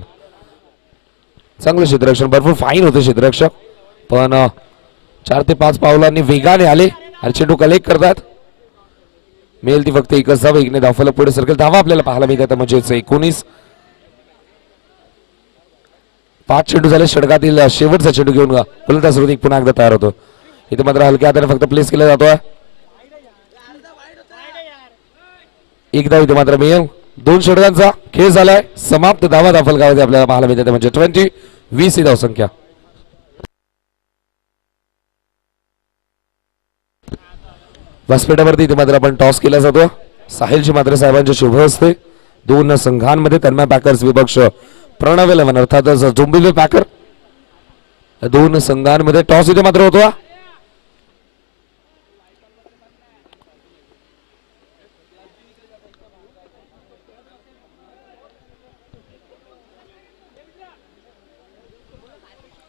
भरपूर फाईन होते क्षेत्ररक्षक, पण 4 ते 5 पावलांनी वेगाने आले आणि चेंडू कलेक्ट करतात. मिळेल ती फक्त एकच धाव. 1 ने धावफलक पुढे सरकेल. धावा आपल्याला पाहायला मिळतात म्हणजे 19. 5 चेंडू झाले. षटकातील शेवटचा चेंडू घेऊन गोलंदाज ऋतिक पुन्हा एकदा तयार होतो. इथे मात्र हलक्या हाताने फक्त प्लेस केला जातोय. एक धाव इथे मात्र मिळेल. 2 षटकांचा खेळ झालाय समाप्त. धावा धावफलकावरती आपल्याला पाहायला मिळते म्हणजे 20 ही धावसंख्या. व्यासपीठावरती इथे मात्र आपण टॉस केला जातो. साहिलची मात्र साहेबांच्या शुभ असते. 2 संघांमध्ये तन्मय पॅकर्स विपक्ष प्रणव 11 अर्थातच डोंबिवली पॅकर. 2 संघांमध्ये टॉस इथे मात्र होतो.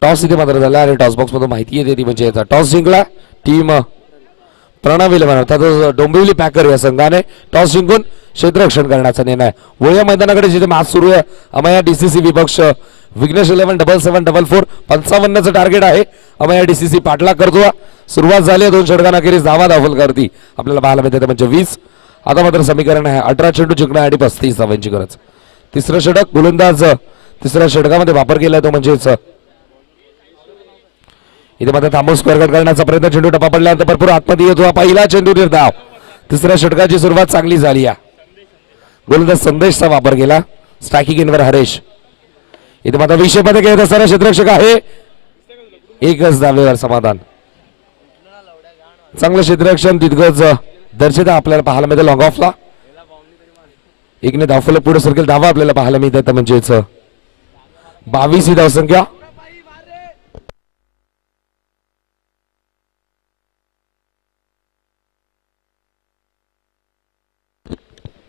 टॉस इथे मात्र झाला आणि टॉस बॉक्स मधून माहिती येते ती म्हणजे टॉस जिंकला टीम प्रणव 11 अर्थात डोंबिवली पॅकर या संघाने टॉस जिंकून क्षेत्ररक्षण करण्याचा निर्णय. वळ्या मैदानाकडे जिथे मॅच सुरू आहे अमया डीसीसी विपक्ष विघ्नेश 11-7744. 55चं टार्गेट आहे. अमया डीसीसी पाठलाग करतो. सुरुवात झाली 2 षटकांखेरीज धावा धावफलकावरती आपल्याला पाहायला मिळते म्हणजे 20. आता मात्र समीकरण आहे 18 चेंडू जिंकण्यासाठी 35 धावांची गरज. तिसरं षटक गोलंदाज तिसऱ्या षटकामध्ये वापर केला तो म्हणजेच इथे मात्र थांबून स्क्वेअर कट करण्याचा प्रयत्न. चेंडू टप्पा पडल्यानंतर भरपूर आतमध्ये येतो. पहिला चेंडू निर्धाव. तिसऱ्या षटकाची सुरुवात चांगली झाली. गोलंदाज संदेशचा वापर केला. स्ट्रायकिंग इनवर हरेश. इथे मात्र विषयमध्ये खेळत असताना क्षेत्ररक्षक आहे. एकच धावेवर समाधान. चांगलं क्षेत्ररक्षण तितकंच दर्शक आपल्याला पाहायला मिळतं लॉंग ऑफला. 1 ने धावफलक पुढे सरकेल. धावा आपल्याला पाहायला मिळतात म्हणजेच 22 ही धावसंख्या.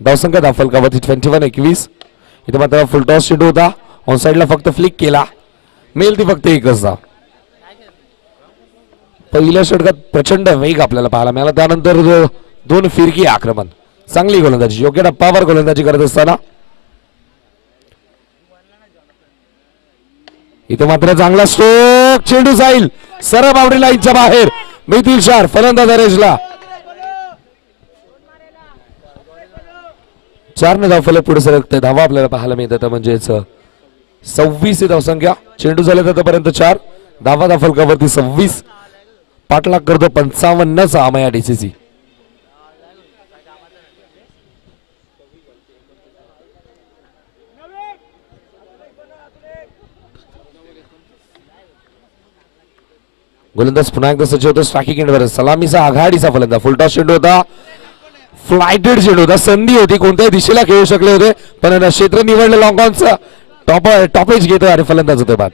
धावसंख्या धावफलकावरती 21-21. इथे मात्र फुल टॉस चेंडू होता. ऑन साइडला फक्त फ्लिक केला. मेल ती फक्त एकच धाव. पहिल्या षटकात प्रचंड वेग आपल्याला पाहायला मिळाला. त्यानंतर 2 फिरकी आक्रमण. चांगली गोलंदाजी योग्य टप्पावर गोलंदाजी करत असताना इथे मात्र चांगला स्ट्रोक. चेंडू जाईल सरळ बाउंड्री लाईनच्या बाहेर. मिळतील 4. फलंदाज हरेशला 4 ने धावफलक पुढे सरकते. धावा आपल्याला पाहायला मिळतात म्हणजेच 26 ही धावसंख्या. चेंडू झाले आतापर्यंत 4. धावा धावफलकावरती 26. पाठलाग करतो 55चा अमया डीसीसी. गोलंदाज पुन्हा एकदा सज्ज होतो. स्ट्रायकिंग एंडवर सलामीचा आघाडीचा फलंदाज. फुलटॉस चेंडू होता. फ्लायटेड चेंडू होता, संधी होती, कोणत्याही दिशेला खेळू शकले होते, पण क्षेत्र निवडले लॉंग ऑनचं. टॉपेज घेतोय आणि फलंदाज होतोय बाद.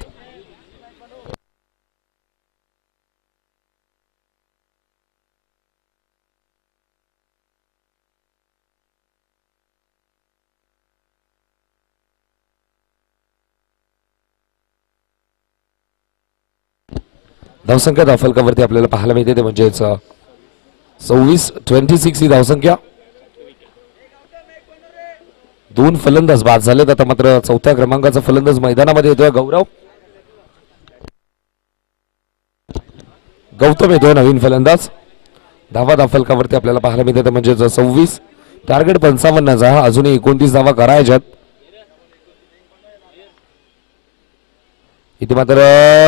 धावसंख्या धावफलकावरती आपल्याला पाहायला मिळते ते म्हणजेच 26 ही धावसंख्या. दोन फलंदाज बाद झालेत. आता मात्र चौथ्या क्रमांकाचा फलंदाज मैदानामध्ये येतोय गौरव. गौतम येतोय नवीन फलंदाज. धावा धावफलकावरती आपल्याला पाहायला मिळते म्हणजे 26, टार्गेट 55चा. अजूनही 29 धावा करायच्यात. इथे मात्र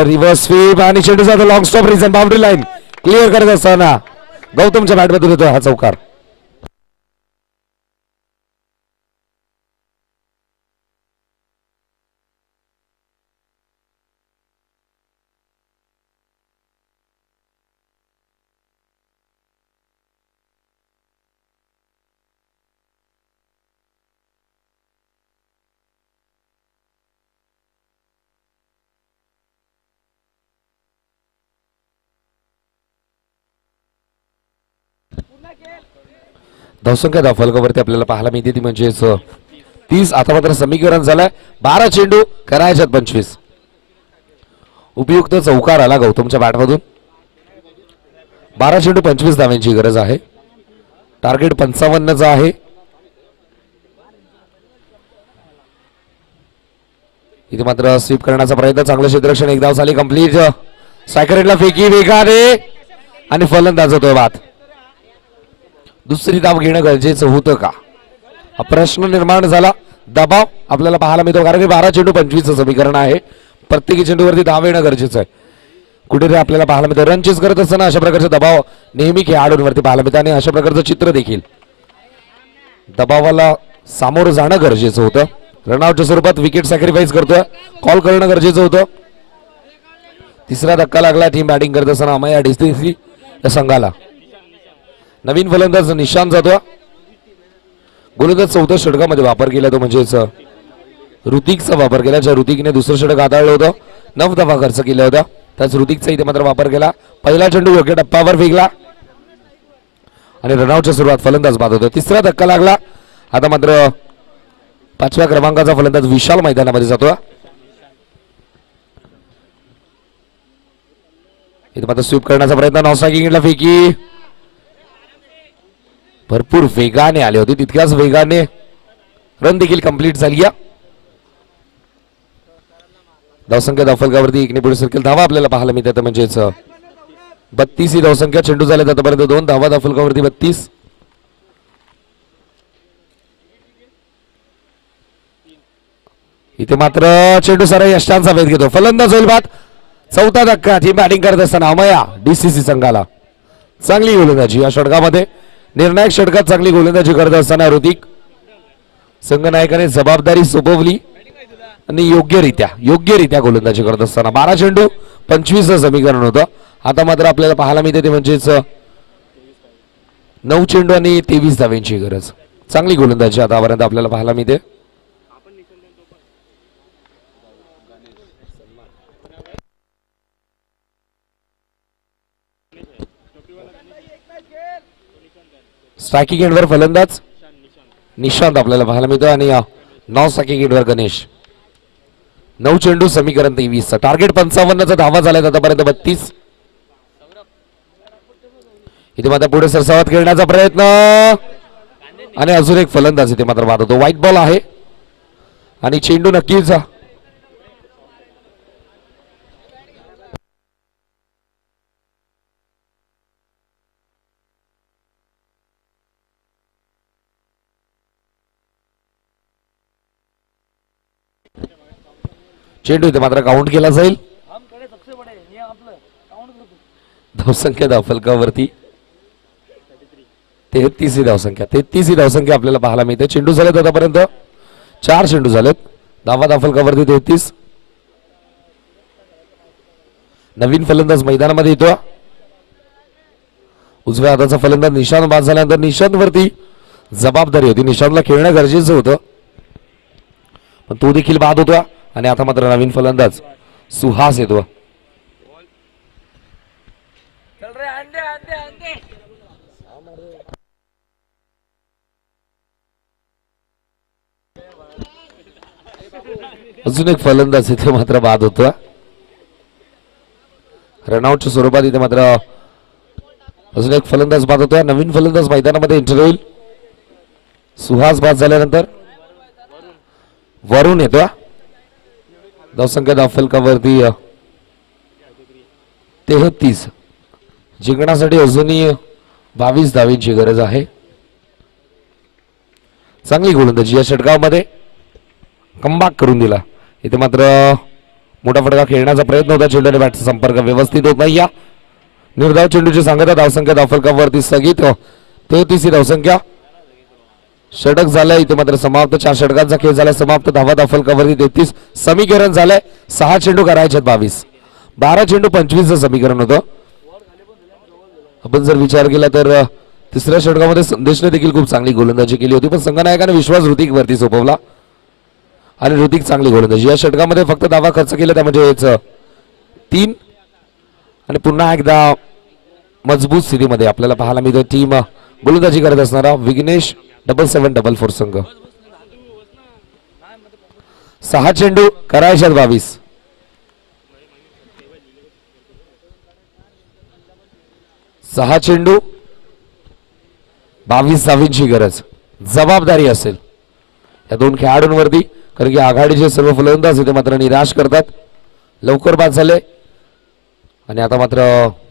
रिव्हर्स स्वीप आणि चेंडूचा long stop region boundary line clear करत असताना गौतमच्या बॅटमधून येतोय हा चौकार. धावसंख्या धावफलकावरती आपल्याला पाहायला मिळते ती म्हणजेच 30. आता मात्र समीकरण झालंय 12 चेंडू करायच्यात 25. उपयुक्त चौकार आला गौतमच्या बॅटमधून. 12 चेंडू 25 धाव्यांची गरज आहे. टार्गेट 55चा आहे. इथे मात्र स्वीप करण्याचा प्रयत्न, चांगलं क्षेत्ररक्षण, एक धाव झाली कंप्लीट. स्ट्रायकरला फेकी वेगाने आणि फलंदाज होतोय बाद. दुसरी धाव घेणं गरजेचं होतं का, हा प्रश्न निर्माण झाला. दबाव आपल्याला पाहायला मिळतो कारण की 12 चेंडू 25 समीकरण आहे. प्रत्येकी चेंडूवरती धाव येणं गरजेचं आहे. कुठेतरी आपल्याला पाहायला मिळतं रन चेस करत असताना अशा प्रकारचे दबाव नेहमी खेळाडूंवरती पाहायला मिळतं आणि अशा प्रकारचं चित्र देखील. दबावाला सामोरं जाणं गरजेचं होतं. रनआउटच्या स्वरूपात विकेट सॅक्रिफाईस करतोय, कॉल करणं गरजेचं होतं. तिसरा धक्का लागला टीम बॅटिंग करत असताना अमया डीसीसी या संघाला. नवीन फलंदाज निशांत जातो. गोलंदाज चौथ्या षटकामध्ये वापर केला तो म्हणजेच ऋतिकचा वापर केला, ज्या ऋतिकने दुसरं षटक हाताळलं होतं. 9 धावा खर्च केल्या होत्या, त्याच ऋतिकचा इथे मात्र वापर केला. पहिला चेंडू योग्य टप्प्यावर फेकला आणि रनआउटच्या सुरुवात फलंदाज बाद होतो. तिसरा धक्का लागला. आता मात्र 5व्या क्रमांकाचा फलंदाज विशाल मैदानामध्ये जातो. इथे मात्र स्वीप करण्याचा प्रयत्न, नॉस्ट्रायकिंगला फेकी भरपूर वेगाने आले होते, तितक्याच वेगाने रन देखील कंप्लीट झाली. धावसंख्या धावफलकावरती एकने पुढे सरकेल धावा आपल्याला पाहायला मिळतात म्हणजेच 32 ही धावसंख्या. चेंडू झाले आतापर्यंत 2 धावा धावफलकावरती 32. इथे मात्र चेंडू सारा यशांचा वेध घेतो, फलंदाज होईल बाद. चौथा धक्का टीम बॅटिंग करत असताना अमया डीसीसी संघाला. चांगली गोलंदाजी या षटकामध्ये, निर्णायक षटकात चांगली गोलंदाजी करत असताना ऋतिक संघनायकाने जबाबदारी सोपवली आणि योग्यरित्या गोलंदाजी करत असताना 12 चेंडू 25 समीकरण होतं. आता मात्र आपल्याला पाहायला मिळते ते म्हणजेच 9 चेंडू आणि 23 धाव्यांची गरज. चांगली गोलंदाजी आतापर्यंत आपल्याला पाहायला मिळते. स्ट्रायकिंग एंडवर फलंदाज निशांत आपल्याला पाहायला मिळतो आणि नॉन स्ट्रायकिंग एंडवर गणेश. 9 चेंडू समीकरण 23. टार्गेट 55चा धावा झालाय आतापर्यंत 32. इथे मात्र पुढे सरसावत खेळण्याचा प्रयत्न आणि अजून एक फलंदाज इथे मात्र बाद होतो. व्हाईट बॉल आहे आणि चेंडू नक्कीच चेंडू इथे मात्र काउंट केला जाईल. धावसंख्या धावफलकावरती 33 ही धावसंख्या आपल्याला पाहायला मिळते. चेंडू झालेत आतापर्यंत 4 चेंडू झालेत. धावा धावफलकावरती 33. नवीन फलंदाज मैदानामध्ये येतो. उजव्या हाताचा फलंदाज निशांत बाद झाल्यानंतर निशांत वरती जबाबदारी होती. निशांतला खेळणं गरजेचं होतं, पण तो देखील बाद होता. आणि आता मात्र नवीन फलंदाज सुहास येतो. अजून एक फलंदाज इथे मात्र बाद होतो. रनआउटच्या स्वरूपात इथे मात्र अजून एक फलंदाज बाद होतोय. नवीन फलंदाज मैदानामध्ये एंटर होईल. सुहास बाद झाल्यानंतर वरून येतो. धावसंख्या धावफलकावरती 33. जिंकण्यासाठी अजूनही 22 धावींची गरज आहे. चांगली गोलंदाजी या षटकामध्ये कमबॅक करून दिला. इथे मात्र मोठा फटका खेळण्याचा प्रयत्न होता. चेंडूने बॅटचा संपर्क व्यवस्थित होत नाही. या निर्धाव चेंडूची सांगता धावसंख्या धावफलकावरती स्थगित. 33 धावसंख्या. षटक झालंय इथे मात्र समाप्त. 4 षटकांचा खेळ झाला समाप्त. धावा धावफलकावरती 33. समीकरण झालंय 6 चेंडू करायचे 22. 12 चेंडू 25चं समीकरण होतं. आपण जर विचार केला तर तिसऱ्या षटकामध्ये संदेशने देखील खूप चांगली गोलंदाजी केली होती, पण संघनायकाने विश्वास ऋतिक वरती सोपवला आणि ऋतिक चांगली गोलंदाजी. या षटकामध्ये फक्त धावा खर्च केला त्या म्हणजे 3. आणि पुन्हा एकदा मजबूत स्थितीमध्ये आपल्याला पाहायला मिळतं टीम गोलंदाजी करत असणारा विघ्नेश 7744 संघ. 6 चेंडू करायच्यात 22. 6 चेंडू 22 धावींची गरज. जबाबदारी असेल या दोन खेळाडूंवरती, कारण की आघाडीचे सर्व फलंदाज इथे मात्र निराश करतात. लवकर बाद झाले आणि आता मात्र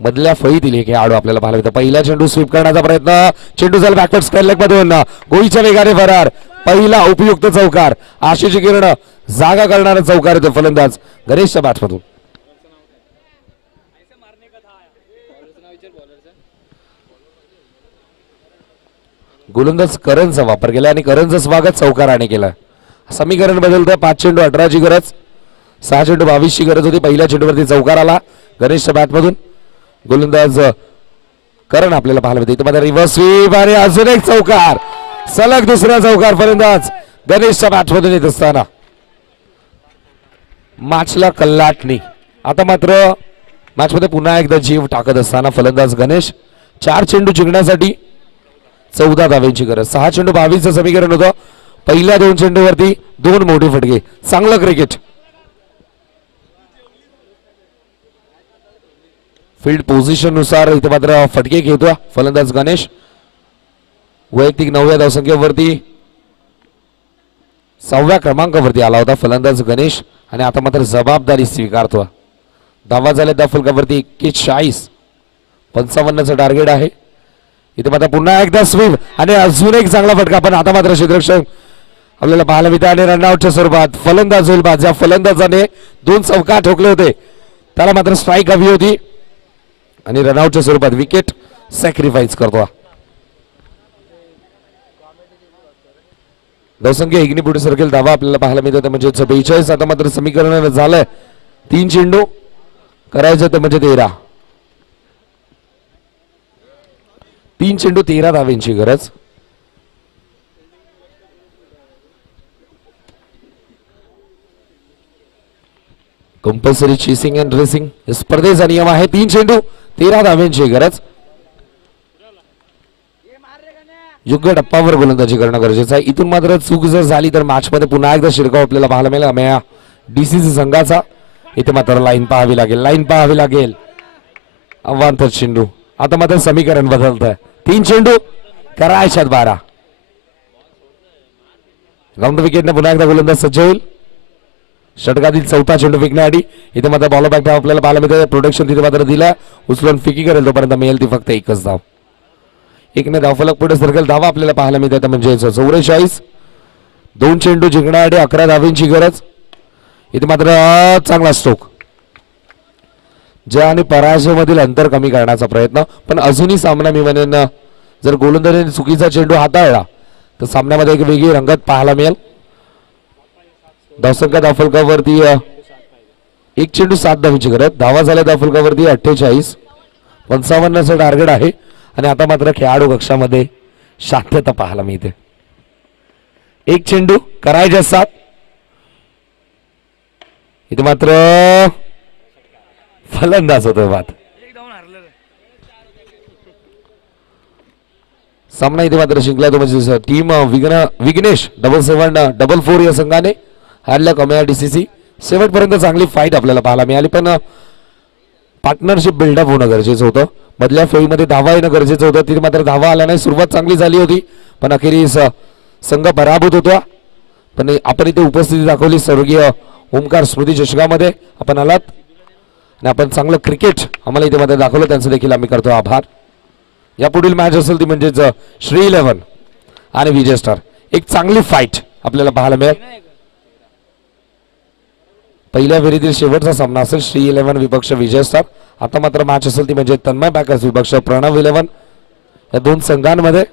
मधल्या फळीतील हे खेळाडू आपल्याला पाहायला मिळतात. पहिला चेंडू स्वीप करण्याचा प्रयत्न. चेंडू झाला बॅकवर्ड स्क्वेअर लेग मधून. गोळीच्या वेगाने फरार. पहिला उपयुक्त चौकार. आशिष किरण जागा करणारा चौकार येतो फलंदाज गणेशच्या बॅटमधून. गोलंदाज करणचा वापर केला आणि करणचं स्वागत चौकाराने केलं. समीकरण बदलतं. 5 चेंडू 18ची गरज. 6 चेंडू 22ची गरज होती. पहिल्या चेंडूवरती चौकार आला गणेशच्या बॅटमधून. गोलंदाज करण आपल्याला पाहायला मिळते. इथे मात्र रिव्हर्स स्वीप आणि अजून एक चौकार. सलग दुसरा चौकार फलंदाज गणेशच्या बॅटमधून येत असताना मॅचला कल्लाटणी. आता मात्र मॅचमध्ये पुन्हा एकदा जीव टाकत असताना फलंदाज गणेश. 4 चेंडू जिंकण्यासाठी 14 धाव्यांची गरज. 6 चेंडू 22चं समीकरण होतं. पहिल्या 2 चेंडूवरती 2 मोठे फटके. चांगलं क्रिकेट. फील्ड पोझिशन नुसार इथे मात्र फटके घेतो फलंदाज गणेश. वैयक्तिक 9व्या धावसंख्येवरती 6व्या क्रमांकावरती आला होता फलंदाज गणेश आणि आता मात्र जबाबदारी स्वीकारतो. धावा झाल्या त्या फलकावरती 41. 55चं टार्गेट आहे. इथे मात्र पुन्हा एकदा स्वीप आणि अजून एक चांगला फटका. पण आता मात्र क्षेत्ररक्षक आपल्याला पाहायला मिळते आणि रनआउटच्या स्वरूपात फलंदाज होईल बाद. ज्या फलंदाजाने 2 चौकार ठोकले होते त्याला मात्र स्ट्राईक हवी होती आणि रनआउटच्या स्वरूपात विकेट सॅक्रिफाईस करतो. धावसंख्या इग्निपुढे सर्कल धावा आपल्याला पाहायला मिळते म्हणजे 42. आता मात्र समीकरण झालंय 3 चेंडू करायचं ते म्हणजे 13. 3 चेंडू 13 धाव्यांची गरज. कंपल्सरी चेसिंग अँड रेसिंग स्पर्धेचा नियम आहे. 3 चेंडू 13 धाव्यांची गरज. योग्य टप्प्यावर गोलंदाजी करणं गरजेचं आहे. इथून मात्र चूक जर झाली तर मॅचमध्ये पुन्हा एकदा शिरकाव आपल्याला पाहायला मिळेल अमेया डीसीसी संघाचा. इथे मात्र लाईन पाहावी लागेल. अवांतर चेंडू. आता मात्र समीकरण बदलतंय. 3 चेंडू करायच्यात 12. राऊंड विकेटने पुन्हा एकदा गोलंदाज सज्ज होईल. षटकातील 4था चेंडू फेकण्याआधी इथे मात्र बॉल बॅक आपल्याला पाहायला मिळते. प्रोटेक्शन तिथे मात्र दिला. उचलून फिकी करेल तोपर्यंत मिळेल ती फक्त 1च धाव. 1ने धावफलक पुढे सरकेल. धावा आपल्याला पाहायला मिळते म्हणजे 44. 2 चेंडू जिंकण्याआधी 11 धावांची गरज. इथे मात्र चांगला स्ट्रोक. जय आणि पराजयामधील अंतर कमी करण्याचा प्रयत्न. पण अजूनही सामना मी म्हणेन जर गोलंदाजाने चुकीचा चेंडू हाताळला तर सामन्यामध्ये एक वेगळी रंगत पाहायला मिळेल. धावसंख्या धावफलकावरती 1 चेंडू 7 धावांची गरज. धावा झाल्या धावफलकावरती 48. 55चं टार्गेट आहे आणि आता मात्र खेळाडू कक्षामध्ये शांतता पाहायला मिळते. एक चेंडू करायचे सात. इथे मात्र फलंदाज होतो बाद. सामना इथे मात्र जिंकला तो म्हणजे टीम विघ्नेश 7744 या संघाने हारल्या कॉमेया डीसीसी. शेवटपर्यंत चांगली फाईट आपल्याला पाहायला मिळाली, पण पार्टनरशिप बिल्डअप होणं गरजेचं होतं. मधल्या फेरीमध्ये धावा येणं गरजेचं होतं. तिथे मात्र धावा आल्या नाही. सुरुवात चांगली झाली होती, पण अखेरीस संघ पराभूत होता. पण आपण इथे उपस्थिती दाखवली स्वर्गीय ओमकार स्मृती चषकामध्ये आपण आलात आणि आपण चांगलं क्रिकेट आम्हाला इथे मध्ये दाखवलं, त्यांचं देखील आम्ही करतो आभार. या पुढील मॅच असेल ती म्हणजेच श्री 11 आणि विजय स्टार. एक चांगली फाईट आपल्याला पाहायला मिळेल. पहिल्या फेरीतील शेवटचा सामना असेल श्री 11 विपक्ष विजय स्टार. आता मात्र मॅच असेल ती म्हणजे तन्मय पॅकर्स विपक्ष प्रणव 11 या दोन संघांमध्ये.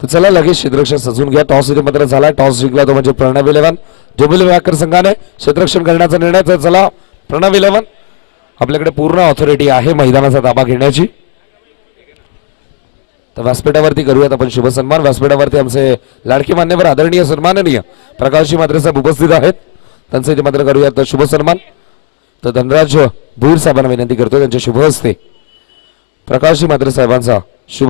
तर चला लगेच क्षेत्ररक्षण सजून घ्या. टॉस इथे मात्र झाला. टॉस जिंकला तो म्हणजे प्रणव 11. जुबिली व्याकर संघाने क्षेत्ररक्षण करण्याचा निर्णय. तर चला प्रणव 11 आपल्याकडे पूर्ण ऑथॉरिटी आहे मैदानाचा ताबा घेण्याची. तर व्यासपीठावरती करूयात आपण शुभ सन्मान. व्यासपीठावरती आमचे लाडके मान्यवर आदरणीय सन्माननीय प्रकाशजी म्हात्रे साहेब उपस्थित आहेत. त्यांचं इथे मात्र करूयात शुभ सन्मान. तर धनराज भुईर साहेबांना विनंती करतो त्यांच्या शुभ हस्ते प्रकाशजी म्हात्रे साहेबांचा शुभ